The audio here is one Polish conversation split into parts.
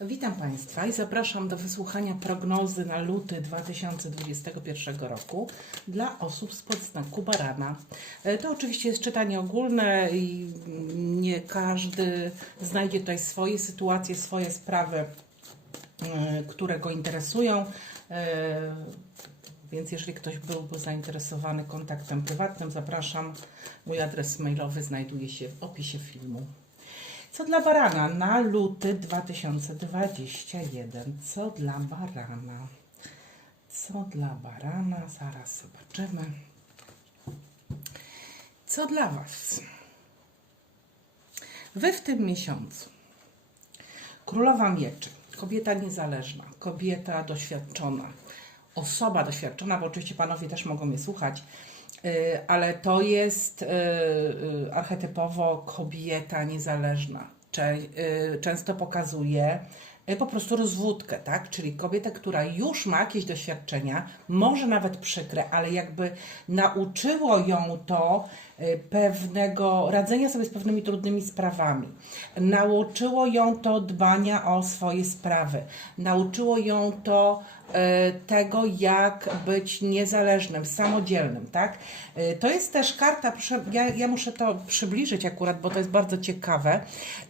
Witam Państwa i zapraszam do wysłuchania prognozy na luty 2021 roku dla osób z podznaku barana. E, To oczywiście jest czytanie ogólne i nie każdy znajdzie tutaj swoje sytuacje, swoje sprawy, e, które go interesują. E, Więc jeżeli ktoś byłby zainteresowany kontaktem prywatnym, zapraszam. Mój adres mailowy znajduje się w opisie filmu. Co dla barana na luty 2021? Co dla barana? Co dla barana? Zaraz zobaczymy. Co dla Was? Wy w tym miesiącu. Królowa Mieczy, kobieta niezależna, kobieta doświadczona, osoba doświadczona, bo oczywiście panowie też mogą mnie słuchać, ale to jest y, y, archetypowo kobieta niezależna. Y, Często pokazuje y, po prostu rozwódkę, tak? Czyli kobietę, która już ma jakieś doświadczenia, może nawet przykre, ale jakby nauczyło ją to y, pewnego radzenia sobie z pewnymi trudnymi sprawami. Nauczyło ją to dbania o swoje sprawy. Nauczyło ją to tego, jak być niezależnym, samodzielnym, tak? E, To jest też karta, proszę, ja, ja muszę to przybliżyć akurat, bo to jest bardzo ciekawe,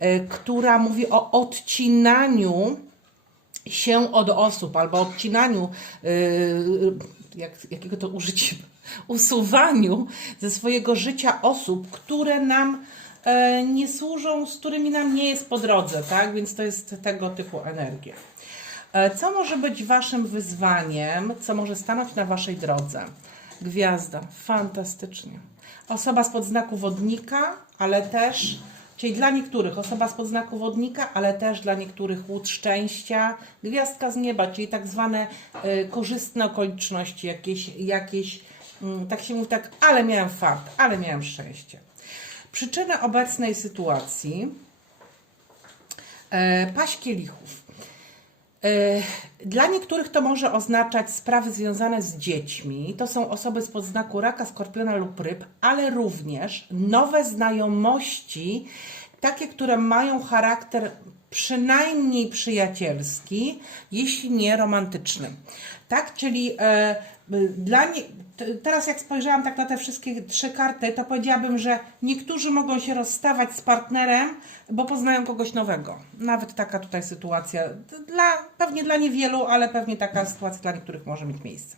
e, która mówi o odcinaniu się od osób albo odcinaniu, jak, jakiego to użyć, usuwaniu ze swojego życia osób, które nam e, nie służą, z którymi nam nie jest po drodze, tak? Więc to jest tego typu energia. E, Co może być Waszym wyzwaniem, co może stanąć na Waszej drodze? Gwiazda, fantastycznie. Osoba spod znaku wodnika, ale też, czyli dla niektórych osoba spod znaku wodnika, ale też dla niektórych łód szczęścia, gwiazdka z nieba, czyli tak zwane e, korzystne okoliczności, jakieś, jakieś mm, tak się mówi tak, ale miałem fart, ale miałem szczęście. Przyczyny obecnej sytuacji e, paść kielichów. E, Dla niektórych to może oznaczać sprawy związane z dziećmi. To są osoby z podznaku raka, skorpiona lub ryb, ale również nowe znajomości, takie, które mają charakter przynajmniej przyjacielski, jeśli nie romantyczny. Tak, czyli e, dla nie, teraz jak spojrzałam tak na te wszystkie trzy karty, to powiedziałabym, że niektórzy mogą się rozstawać z partnerem, bo poznają kogoś nowego. Nawet taka tutaj sytuacja, dla, pewnie dla niewielu, ale pewnie taka sytuacja dla niektórych może mieć miejsce.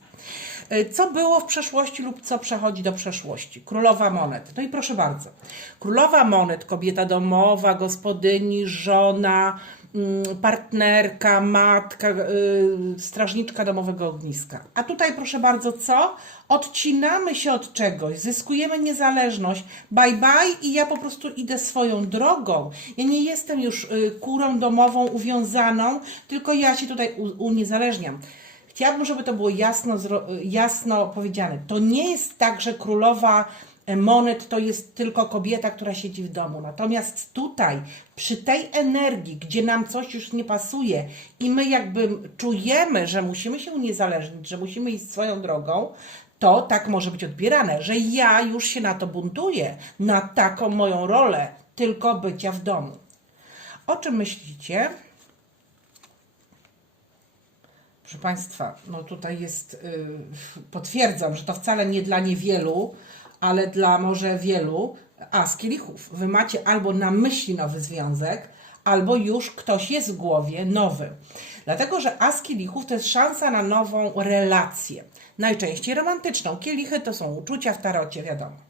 Y, Co było w przeszłości lub co przechodzi do przeszłości? Królowa monet. No i proszę bardzo. Królowa monet, kobieta domowa, gospodyni, żona, partnerka, matka, y, strażniczka domowego ogniska. A tutaj proszę bardzo, co? Odcinamy się od czegoś, zyskujemy niezależność, bye bye i ja po prostu idę swoją drogą. Ja nie jestem już y, kurą domową uwiązaną, tylko ja się tutaj uniezależniam. Chciałabym, żeby to było jasno, zro- jasno powiedziane. To nie jest tak, że królowa monet to jest tylko kobieta, która siedzi w domu. Natomiast tutaj, przy tej energii, gdzie nam coś już nie pasuje i my jakby czujemy, że musimy się uniezależnić, że musimy iść swoją drogą, to tak może być odbierane, że ja już się na to buntuję, na taką moją rolę tylko bycia w domu. O czym myślicie? Proszę Państwa, no tutaj jest, y, potwierdzam, że to wcale nie dla niewielu, ale dla może wielu as kielichów. Wy macie albo na myśli nowy związek, albo już ktoś jest w głowie nowy. Dlatego, że as kielichów to jest szansa na nową relację. Najczęściej romantyczną. Kielichy to są uczucia w tarocie, wiadomo.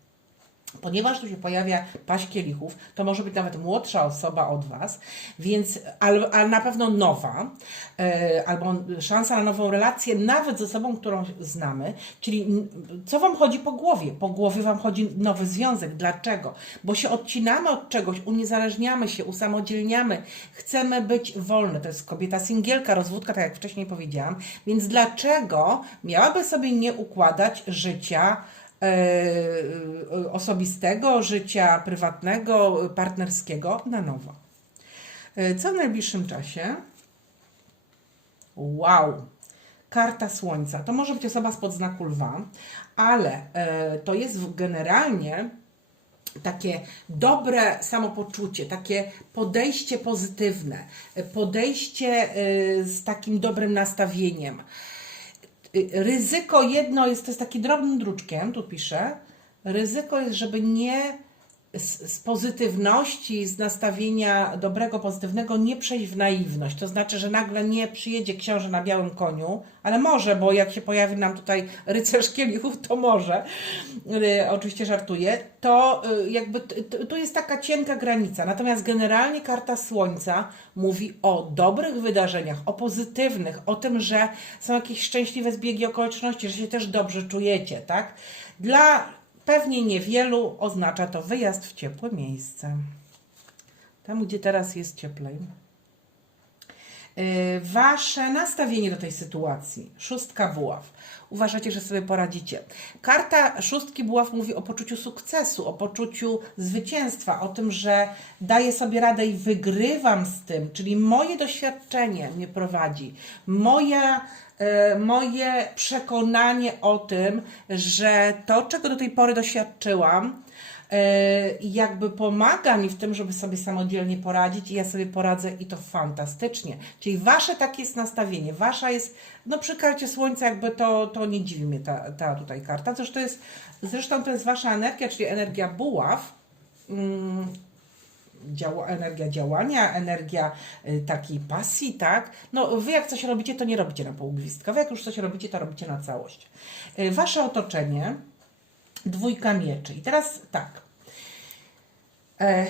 Ponieważ tu się pojawia paść kielichów, to może być nawet młodsza osoba od Was, więc al, a na pewno nowa, e, albo szansa na nową relację, nawet z osobą, którą znamy. Czyli co Wam chodzi po głowie? Po głowie Wam chodzi nowy związek. Dlaczego? Bo się odcinamy od czegoś, uniezależniamy się, usamodzielniamy, chcemy być wolne. To jest kobieta singielka, rozwódka, tak jak wcześniej powiedziałam. Więc dlaczego miałaby sobie nie układać życia? E, osobistego, życia prywatnego, partnerskiego na nowo. E, Co w najbliższym czasie? Wow! Karta Słońca. To może być osoba spod znaku lwa, ale e, to jest generalnie takie dobre samopoczucie, takie podejście pozytywne, podejście z takim dobrym nastawieniem. Y, Ryzyko jedno jest, to jest taki drobnym druczkiem, tu piszę. Ryzyko jest, żeby nie z, z pozytywności, z nastawienia dobrego, pozytywnego nie przejść w naiwność. To znaczy, że nagle nie przyjedzie książę na białym koniu, ale może, bo jak się pojawi nam tutaj rycerz kielichów, to może. Y, oczywiście żartuję. To y, jakby tu jest taka cienka granica. Natomiast generalnie karta Słońca mówi o dobrych wydarzeniach, o pozytywnych, o tym, że są jakieś szczęśliwe zbiegi okoliczności, że się też dobrze czujecie, tak? Dla pewnie niewielu oznacza to wyjazd w ciepłe miejsce. Tam, gdzie teraz jest cieplej. Yy, Wasze nastawienie do tej sytuacji. Szóstka buław. Uważacie, że sobie poradzicie. Karta szóstki buław mówi o poczuciu sukcesu, o poczuciu zwycięstwa, o tym, że daję sobie radę i wygrywam z tym, czyli moje doświadczenie mnie prowadzi. Moja, e, moje przekonanie o tym, że to, czego do tej pory doświadczyłam, i jakby pomaga mi w tym, żeby sobie samodzielnie poradzić i ja sobie poradzę i to fantastycznie. Czyli wasze takie jest nastawienie, wasza jest, no przy karcie słońca jakby to, to nie dziwi mnie ta, ta tutaj karta, zresztą to jest, zresztą to jest wasza energia, czyli energia buław, mm, działa, energia działania, energia y, takiej pasji, tak? No wy jak coś robicie, to nie robicie na pół gwizdka, wy jak już coś robicie, to robicie na całość. Y, Wasze otoczenie, dwójka mieczy. I teraz tak. E,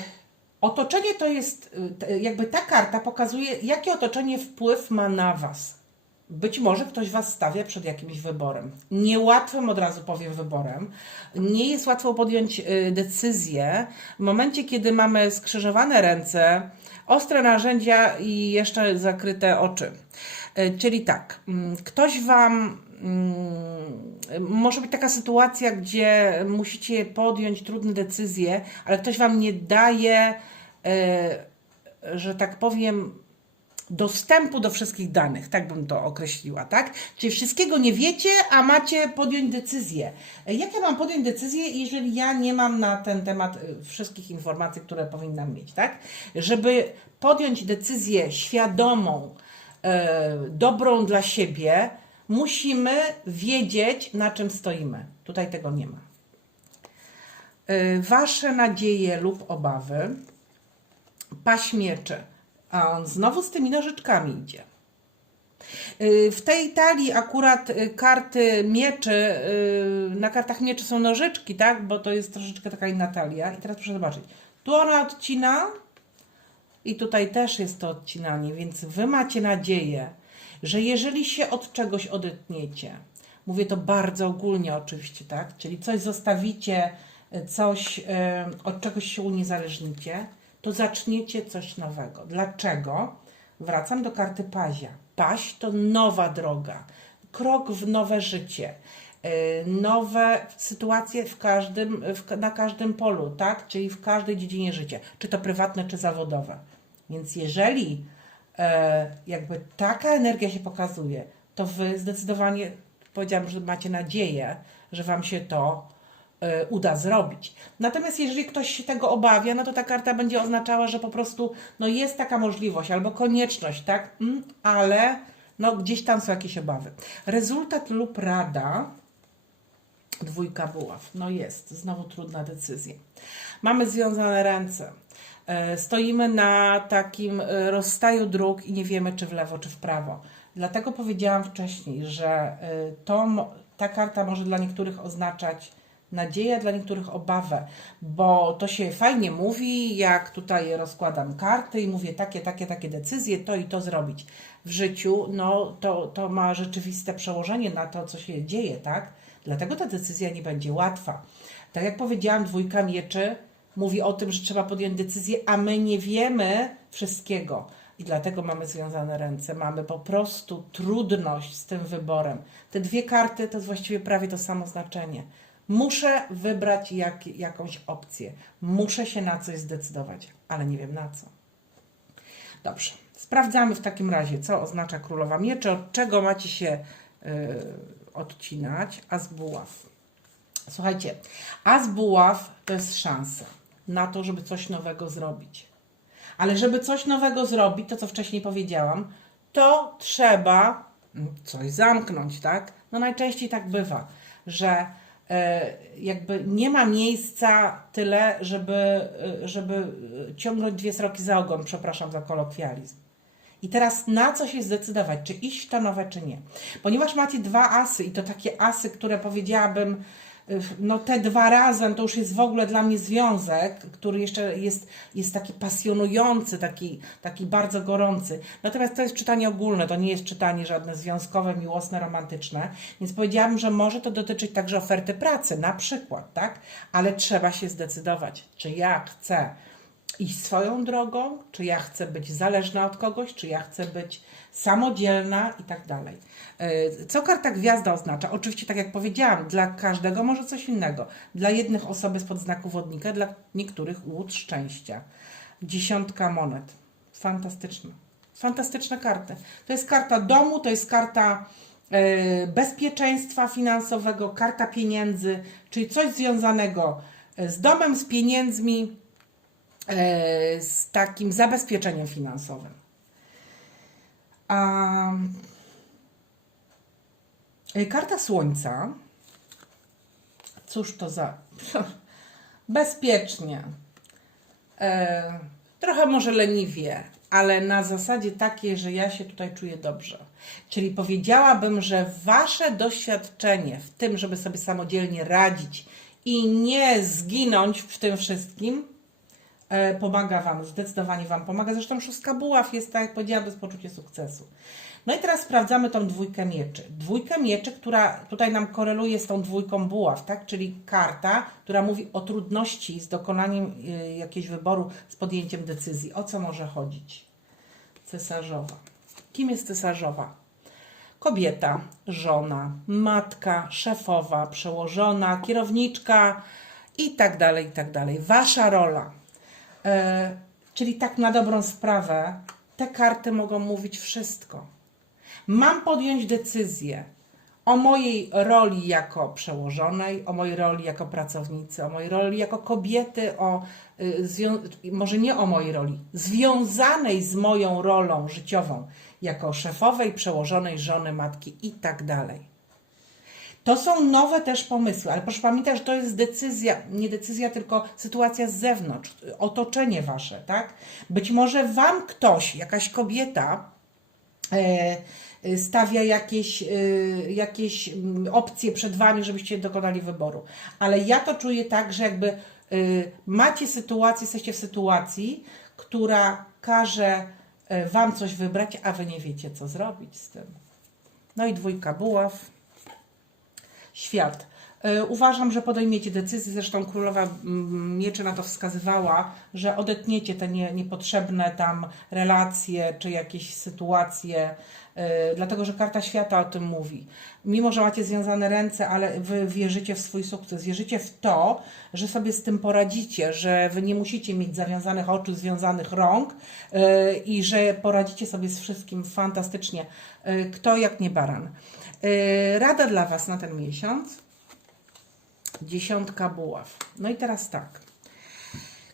otoczenie to jest, y, jakby ta karta pokazuje, jakie otoczenie wpływ ma na Was. Być może ktoś Was stawia przed jakimś wyborem. Niełatwym od razu powiem wyborem. Nie jest łatwo podjąć y, decyzję w momencie, kiedy mamy skrzyżowane ręce, ostre narzędzia i jeszcze zakryte oczy. Y, Czyli tak, mm, ktoś Wam Mm, może być taka sytuacja, gdzie musicie podjąć trudne decyzje, ale ktoś wam nie daje, e, że tak powiem, dostępu do wszystkich danych, tak bym to określiła, tak? Czyli wszystkiego nie wiecie, a macie podjąć decyzję. E, Jak ja mam podjąć decyzję, jeżeli ja nie mam na ten temat e, wszystkich informacji, które powinnam mieć, tak? Żeby podjąć decyzję świadomą, e, dobrą dla siebie, musimy wiedzieć, na czym stoimy. Tutaj tego nie ma. E, Wasze nadzieje lub obawy, paść mieczy, a on znowu z tymi nożyczkami idzie. Y, W tej talii akurat karty mieczy, na kartach mieczy są nożyczki, tak? Bo to jest troszeczkę taka inna talia. I teraz proszę zobaczyć. Tu ona odcina i tutaj też jest to odcinanie, więc wy macie nadzieję, że jeżeli się od czegoś odetniecie, mówię to bardzo ogólnie oczywiście, tak? Czyli coś zostawicie, y, coś, y, od czegoś się uniezależnicie, to zaczniecie coś nowego. Dlaczego? Wracam do karty Pazia. Paź to nowa droga, krok w nowe życie, y, nowe sytuacje w każdym, w, na każdym polu, tak? Czyli w każdej dziedzinie życia, czy to prywatne, czy zawodowe. Więc jeżeli e, jakby taka energia się pokazuje, to wy zdecydowanie powiedziałam, że macie nadzieję, że wam się to e, uda zrobić. Natomiast jeżeli ktoś się tego obawia, no to ta karta będzie oznaczała, że po prostu no jest taka możliwość albo konieczność, tak? Mm, ale no gdzieś tam są jakieś obawy. Rezultat lub rada Dwójka buław. No jest, znowu trudna decyzja. Mamy związane ręce. E, Stoimy na takim e, rozstaju dróg i nie wiemy, czy w lewo, czy w prawo. Dlatego powiedziałam wcześniej, że e, to, ta karta może dla niektórych oznaczać nadzieję, dla niektórych obawę, bo to się fajnie mówi, jak tutaj rozkładam karty i mówię takie, takie, takie decyzje, to i to zrobić. W życiu, no to, to ma rzeczywiste przełożenie na to, co się dzieje, tak? Dlatego ta decyzja nie będzie łatwa. Tak jak powiedziałam, dwójka mieczy mówi o tym, że trzeba podjąć decyzję, a my nie wiemy wszystkiego. I dlatego mamy związane ręce. Mamy po prostu trudność z tym wyborem. Te dwie karty to właściwie prawie to samo znaczenie. Muszę wybrać jak, jakąś opcję. Muszę się na coś zdecydować, ale nie wiem na co. Dobrze. Sprawdzamy w takim razie, co oznacza królowa mieczy, od czego macie się y, odcinać. As buław. Słuchajcie, as buław to jest szansa. Na to, żeby coś nowego zrobić. Ale żeby coś nowego zrobić, to co wcześniej powiedziałam, to trzeba coś zamknąć, tak? No najczęściej tak bywa, że e, jakby nie ma miejsca tyle, żeby, e, żeby ciągnąć dwie sroki za ogon, przepraszam za kolokwializm. I teraz na co się zdecydować, czy iść w to nowe, czy nie. Ponieważ macie dwa asy i to takie asy, które powiedziałabym, no te dwa razem to już jest w ogóle dla mnie związek, który jeszcze jest, jest taki pasjonujący, taki, taki bardzo gorący. Natomiast to jest czytanie ogólne, to nie jest czytanie żadne związkowe, miłosne, romantyczne. Więc powiedziałabym, że może to dotyczyć także oferty pracy, na przykład, tak? Ale trzeba się zdecydować, czy ja chcę iść swoją drogą, czy ja chcę być zależna od kogoś, czy ja chcę być samodzielna i tak dalej. Yy, Co karta gwiazda oznacza? Oczywiście, tak jak powiedziałam, dla każdego może coś innego. Dla jednych osoby spod znaku wodnika, dla niektórych łód szczęścia. Dziesiątka monet. Fantastyczne. Fantastyczne karty. To jest karta domu, to jest karta yy, bezpieczeństwa finansowego, karta pieniędzy, czyli coś związanego z domem, z pieniędzmi, z takim zabezpieczeniem finansowym. A e, karta Słońca. Cóż to za. Bezpiecznie. E, trochę może leniwie, ale na zasadzie takiej, że ja się tutaj czuję dobrze. Czyli powiedziałabym, że wasze doświadczenie w tym, żeby sobie samodzielnie radzić i nie zginąć w tym wszystkim, e, pomaga Wam, zdecydowanie Wam pomaga. Zresztą szóstka buław jest, tak jak powiedziałam, to poczucie sukcesu. No i teraz sprawdzamy tą dwójkę mieczy. Dwójkę mieczy, która tutaj nam koreluje z tą dwójką buław, tak? Czyli karta, która mówi o trudności z dokonaniem y, jakiegoś wyboru, z podjęciem decyzji. O co może chodzić? Cesarzowa. Kim jest cesarzowa? Kobieta, żona, matka, szefowa, przełożona, kierowniczka i tak dalej, i tak dalej. Wasza rola. E, czyli tak na dobrą sprawę, te karty mogą mówić wszystko. Mam podjąć decyzję o mojej roli jako przełożonej, o mojej roli jako pracownicy, o mojej roli jako kobiety, o, y, może nie o mojej roli, związanej z moją rolą życiową jako szefowej, przełożonej, żony, matki i tak dalej. To są nowe też pomysły, ale proszę pamiętać, że to jest decyzja, nie decyzja, tylko sytuacja z zewnątrz, otoczenie wasze, tak? Być może wam ktoś, jakaś kobieta, e, e, stawia jakieś, e, jakieś mm, opcje przed wami, żebyście dokonali wyboru. Ale ja to czuję tak, że jakby macie sytuację, jesteście w sytuacji, która każe wam coś wybrać, a wy nie wiecie, co zrobić z tym. No i dwójka buław świat. E, Uważam, że podejmiecie decyzję, zresztą królowa mm, mieczy na to wskazywała, że odetniecie te nie, niepotrzebne tam relacje czy jakieś sytuacje, e, dlatego że karta świata o tym mówi. Mimo, że macie związane ręce, ale wy wierzycie w swój sukces, wierzycie w to, że sobie z tym poradzicie, że wy nie musicie mieć zawiązanych oczu, związanych rąk e, i że poradzicie sobie z wszystkim fantastycznie. Kto jak nie baran. Rada dla Was na ten miesiąc. Dziesiątka buław. No i teraz tak.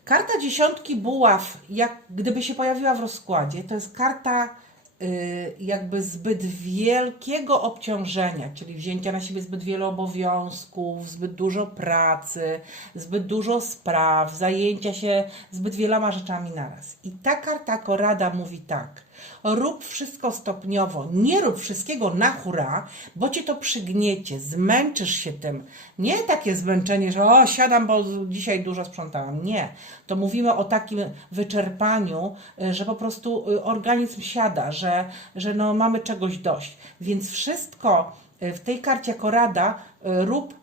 Karta dziesiątki buław, jak gdyby się pojawiła w rozkładzie, to jest karta y, jakby zbyt wielkiego obciążenia, czyli wzięcia na siebie zbyt wiele obowiązków, zbyt dużo pracy, zbyt dużo spraw, zajęcia się zbyt wieloma rzeczami naraz. I ta karta jako rada mówi tak. Rób wszystko stopniowo, nie rób wszystkiego na hura, bo cię to przygniecie, zmęczysz się tym. Nie takie zmęczenie, że o, siadam, bo dzisiaj dużo sprzątałam. Nie. To mówimy o takim wyczerpaniu, y, że po prostu y, organizm siada, że, że no, mamy czegoś dość. Więc wszystko y, w tej karcie jako rada rób,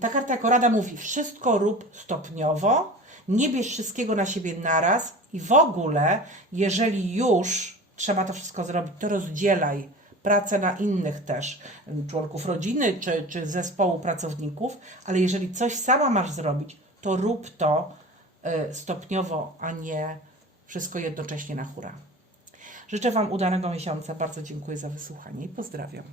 ta karta jako rada mówi, wszystko rób stopniowo, nie bierz wszystkiego na siebie naraz i w ogóle, jeżeli już trzeba to wszystko zrobić, to rozdzielaj pracę na innych też, członków rodziny czy, czy zespołu pracowników, ale jeżeli coś sama masz zrobić, to rób to y, stopniowo, a nie wszystko jednocześnie na hura. Życzę Wam udanego miesiąca, bardzo dziękuję za wysłuchanie i pozdrawiam.